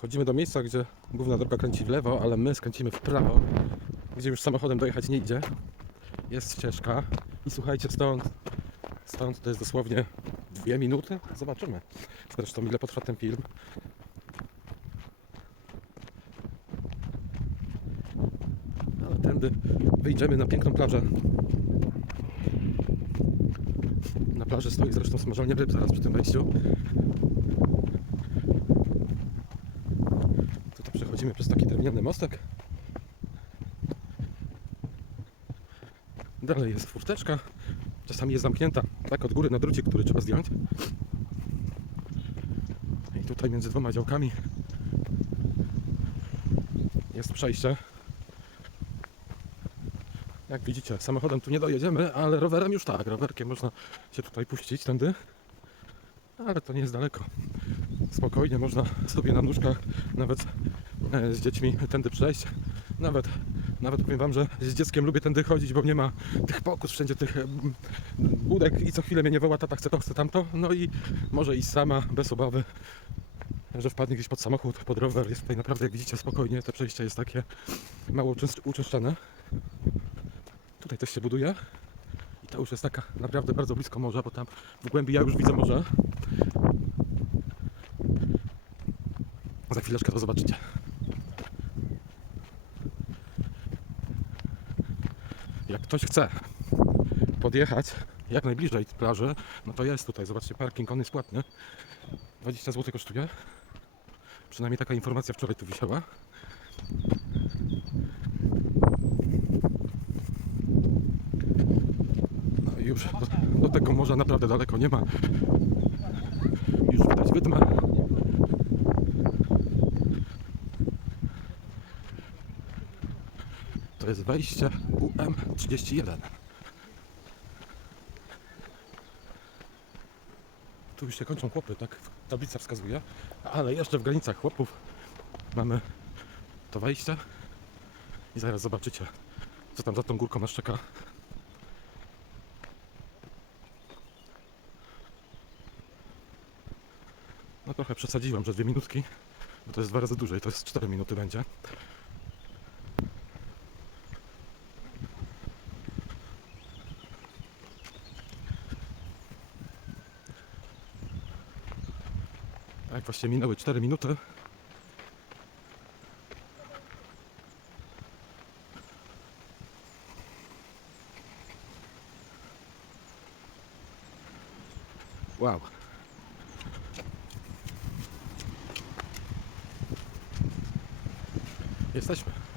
Chodzimy do miejsca, gdzie główna droga kręci w lewo, ale my skręcimy w prawo, gdzie już samochodem dojechać nie idzie. Jest ścieżka i słuchajcie, stąd, stąd to jest dosłownie dwie minuty. Zobaczymy zresztą ile potrwa ten film. Ale tędy wyjdziemy na piękną plażę. Na plaży stoi zresztą smażalnia ryb zaraz przy tym wejściu. Tutaj przechodzimy przez taki drewniany mostek. Dalej jest furteczka. Czasami jest zamknięta, tak od góry na drucie, który trzeba zdjąć. I tutaj między dwoma działkami jest przejście. Jak widzicie, samochodem tu nie dojedziemy, ale rowerem już tak. Rowerkiem można się tutaj puścić tędy. Ale to nie jest daleko. Spokojnie można sobie na nóżkach nawet z dziećmi tędy przejść. Nawet, nawet powiem Wam, że z dzieckiem lubię tędy chodzić, bo nie ma tych pokus, wszędzie tych budek i co chwilę mnie nie woła, tata chce to, chce tamto. No i może iść sama, bez obawy, że wpadnie gdzieś pod samochód, pod rower. Jest tutaj naprawdę, jak widzicie, spokojnie. To przejście jest takie mało uczęszczane. Tutaj też się buduje. I to już jest taka naprawdę bardzo blisko morza, bo tam w głębi ja już widzę morze. Za chwileczkę to zobaczycie. Jak ktoś chce podjechać jak najbliżej plaży, no to jest tutaj. Zobaczcie, parking on jest płatny. 20 zł kosztuje. Przynajmniej taka informacja wczoraj tu wisiała. No i już do, do tego morza naprawdę daleko nie ma. Już widać wydmę. To jest wejście UM31. Tu już się kończą chłopy, tak tablica wskazuje. Ale jeszcze w granicach chłopów mamy to wejście. I zaraz zobaczycie, co tam za tą górką nas czeka. No trochę przesadziłem, że dwie minutki, bo to jest dwa razy dłużej, to jest 4 minuty będzie. Tak, właśnie minęły 4 minuty. Wow. Jesteśmy.